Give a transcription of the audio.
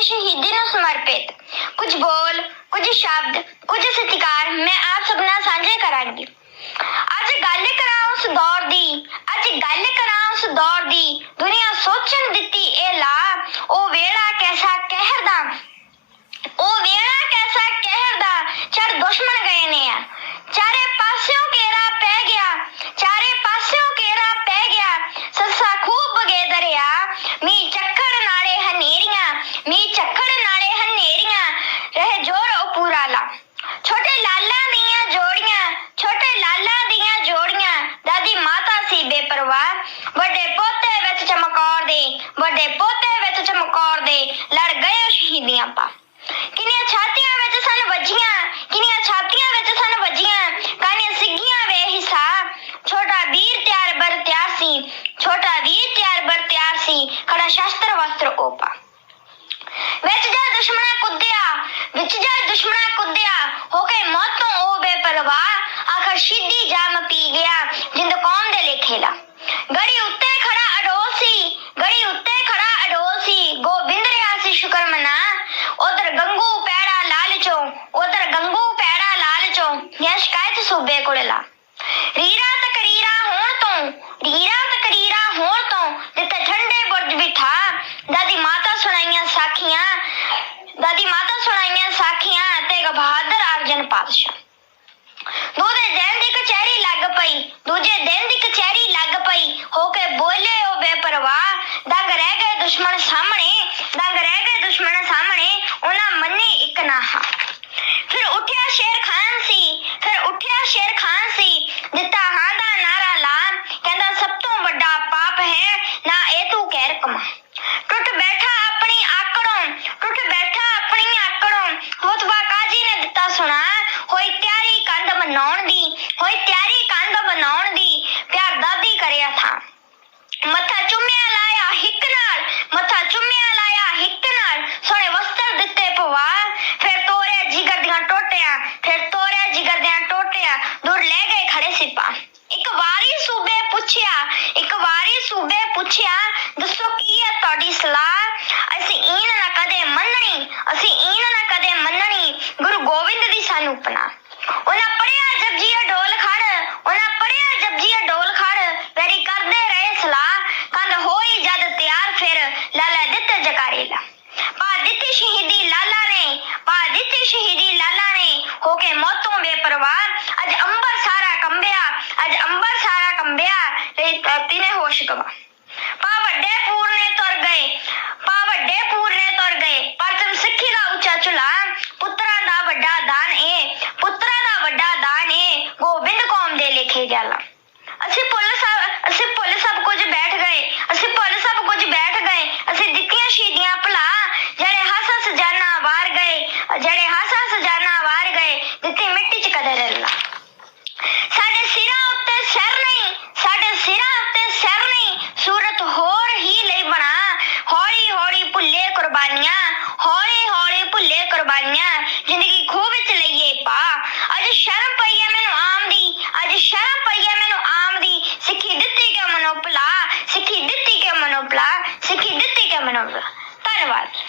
ਸ਼ਹੀਦੀ ਨੂੰ ਸਮਰਪਿਤ ਕੁਝ ਬੋਲ ਕੁਝ ਸ਼ਬਦ ਕੁਝ ਸਤਿਕਾਰ ਮੈਂ ਆਪ ਸਭ ਨਾਲ ਸਾਂਝੇ ਕਰਾਂਗੀ ਅੱਜ ਗੱਲ ਕਰਾਂ ਉਸ ਦੌਰ ਦੀ ਅੱਜ ਗੱਲ ਕਰਾਂ ਉਸ ਦੌਰ ਦੀ ਦੁਨੀਆ ਸੋਚਣ ਦਿੱਤੀ ਇਹ ਲਾ ਉਹ ਵੇਲਾ ਕੈਸਾ ਕਹਿਰ ਦਾ ਉਹ ਵੇਲਾ ਕੈਸਾ ਕਹਿਰ ਦਾ ਚੜ ਦੁਸ਼ਮਣ ਗਏ ਨੇ ਆ ਚਾਰੇ ਪਾਸਿਓਂ ਘੇਰਾ ਪੈ ਗਿਆ ਚਾਰੇ ਉਹ ਸ਼ਹੀਦੀਆਂ ਪਾ ਕਿੰਨੀਆਂ ਛਾਤੀਆਂ ਵਿੱਚ ਸਨ ਵੱਜੀਆਂ ਕਿੰਨੀਆਂ ਛਾਤੀਆਂ ਵਿੱਚ ਸਨ ਵੱਜੀਆਂ ਕਾਨੀਆਂ ਸਿੱਗੀਆਂ ਵੇ ਹਿਸਾਬ ਛੋਟਾ ਵੀਰ ਤਿਆਰ ਬਰ ਤਿਆਰ ਸੀ ਛੋਟਾ ਵੀਰ ਤਿਆਰ ਬਰ ਤਿਆਰ ਸੀ ਖੜਾ ਸ਼ਸਤਰ ਵਸਤਰ ਓਪਾ ਵਿੱਚ ਜਾ ਦੁਸ਼ਮਣਾ ਕੁੱਦਿਆ ਵਿੱਚ ਜਾ ਦੁਸ਼ਮਣਾ ਕੁੱਦਿਆ ਹੋ ਕੇ ਮੌਤ ਤੋਂ ਉਹ ਬੇਪਰਵਾਹ ਆਖਰ ਸ਼ਿੱਦੀ ਜਾਮ ਪੀ ਸਾਖੀਆਂ ਦਾਦੀ ਮਾਤਾ ਸੁਣਾਈਆਂ ਸਾਖੀਆਂ ਤੇ ਇੱਕ ਬਹਾਦਰ ਅਰਜਨ ਪਾਤਸ਼ਾਹ ਦੂਜੇ ਦਿਨ ਦੀ ਕਚਹਿਰੀ ਲੱਗ ਪਈ ਦੂਜੇ ਦਿਨ ਦੀ ਕਚਹਿਰੀ ਲੱਗ ਪਈ ਹੋ ਕੇ ਬੋਲੇ ਉਹ ਬੇਪਰਵਾਹ ਦੰਗ ਰਹਿ ਗਏ ਦੁਸ਼ਮਣ ਸਾਹਮਣੇ ਦੰਗ ਰਹਿ ਗਏ ਦੁਸ਼ਮਣ ਸਾਹਮਣੇ ਉਹਨਾਂ ਮੰਨੀ ਇੱਕ ਨਾ ਹਾਂ ਫਿਰ ਉੱਠਿਆ ਸ਼ੇਰ ਖਾਨ ਸੀ ਫਿਰ ਉੱਠਿਆ ਸ਼ੇਰ ਖਾਨ ਸੀ ਦਿੱਤਾ ਹਾਂ ਦਾ ਨਾਰਾ ਲਾ ਕਹਿੰਦਾ ਸਭ ਤੋਂ ਵੱਡਾ ਪਾਪ ਹੈ ਨਾ ਇਹ ਤੂੰ ਕਹਿ ਰਕਮਾ ਟੁੱਟ ਬੈਠਾ ਆਪਣੀ ਆਕੜੋਂ ਟੁੱਟ ਬੈਠਾ ਆਪਣੀ ਆਕੜੋਂ ਮੁਤਬਾ ਕਾਜੀ ਨੇ ਦਿੱਤਾ ਸੁਣਾ ਹੋਈ ਤਿਆਰੀ ਕੰਧ ਬਣਾਉਣ ਦੀ ਹੋਈ ਤਿਆਰੀ ਕੰਧ ਦੀ, ਪਿਆਰ ਦਾਦੀ ਕਰਿਆ ਥਾ। ਮੱਥਾ ਚੁੰਮਿਆ ਲਾਇਆ ਹਿੱਕ ਨਾਲ, ਮੱਥਾ ਚੁੰਮਿਆ ਲਾਇਆ ਹਿੱਕ ਨਾਲ। ਸੋਹਣੇ ਵਸਤਰ ਦਿੱਤੇ ਪਵਾ ਫਿਰ ਤੋਰਿਆ ਜਿਗਰ ਦੀਆਂ ਟੋਟਿਆਂ, ਫਿਰ ਤੋਰਿਆ ਜਿਗਰ ਦੀਆਂ ਟੋਟਿਆਂ, ਦੂਰ ਲੈ ਗਏ ਖੜੇ ਸਿਪਾ। ਇੱਕ ਵਾਰੀ ਸੂਬੇ ਪੁੱਛਿਆ, ਇੱਕ ਵਾਰੀ ਸੂਬੇ ਪੁੱਛਿਆ, ਦੱਸੋ ਕੀ ਹੈ ਤੁਹਾਡੀ ਸਲਾਹ? ਅਸੀਂ ਇਹਨ ਨਾ ਕਦੇ ਮੰਨਣੀ, ਅਸੀਂ ਇਹਨ ਨਾ ਕਦੇ ਮੰਨਣੀ। ਗੁਰੂ ਗੋਬਿੰਦ ਦੀ ਸਾਨੂੰ ਪਨਾ ਉਹਨਾਂ ਪੜਿਆ ਜਪਜੀਆ ਢੋਲ ਖੜ, ਉਹਨਾਂ ਚੜਿਆ ਜੱਜੀਏ ਡੋਲ ਖੜ, ਵੈਰੀ ਕਰਦੇ ਰਹੇ ਸਲਾਹ, ਕੰਨ ਹੋਈ ਜਦ ਤਿਆਰ ਫਿਰ ਲਾਲਾ ਦਿੱਤੇ ਜਕਾਰੀਲਾ ਪਾ ਦਿੱਤੀ ਸ਼ਹੀਦੀ ਲਾਲਾ ਨੇ, ਪਾ ਦਿੱਤੀ ਸ਼ਹੀਦੀ ਲਾਲਾ ਨੇ, ਹੋ ਕੇ ਮੌਤੋਂ ਬੇਪਰਵਾਹ। ਅੱਜ ਅੰਬਰ ਸਾਰਾ ਕੰਬਿਆ, ਅੱਜ ਅੰਬਰ ਸਾਰਾ ਕੰਬਿਆ, ਤੇ ਧਰਤੀ ਨੇ ਹੋਸ਼ ਗਵਾ। ਪਾ ਵੱਡੇ ਫੂਰ ਨੇ ਤੁਰ ਗਏ ਅਸੀਂ ਪੁੱਲ ਸਭ ਅਸੀਂ ਪੁੱਲ ਸਭ ਕੁਝ ਬੈਠ ਗਏ। ਅਸੀਂ ਪੁੱਲ ਸਭ ਕੁਝ ਬੈਠ ਗਏ। ਅਸੀਂ ਦਿੱਤੀਆਂ ਸ਼ੀਦੀਆਂ ਭਲਾ, ਜਿਹੜੇ ਹੱਸ ਹੱਸ ਜਾਨਾ ਵਾਰ ਗਏ, ਜਿਹੜੇ ਹੱਸ ਹੱਸ ਜਾਨਾ ਵਾਰ ਗਏ ਦਿੱਤੀ ਮਿੱਟੀ 'ਚ ਕਦੇ ਰੱਲਾ ਸਾਡੇ ਸਿਰਾਂ ਉੱਤੇ ਸਿਰ ਨਹੀਂ, ਸਾਡੇ ਸਿਰਾਂ ਉੱਤੇ ਸਿਰ ਨਹੀਂ, ਸੂਰਤ ਹੋਰ ਹੀ ਲਈ ਬਣਾ। ਹੌਲੀ ਹੌਲੀ ਭੁੱਲੇ ਕੁਰਬਾਨੀਆਂ var.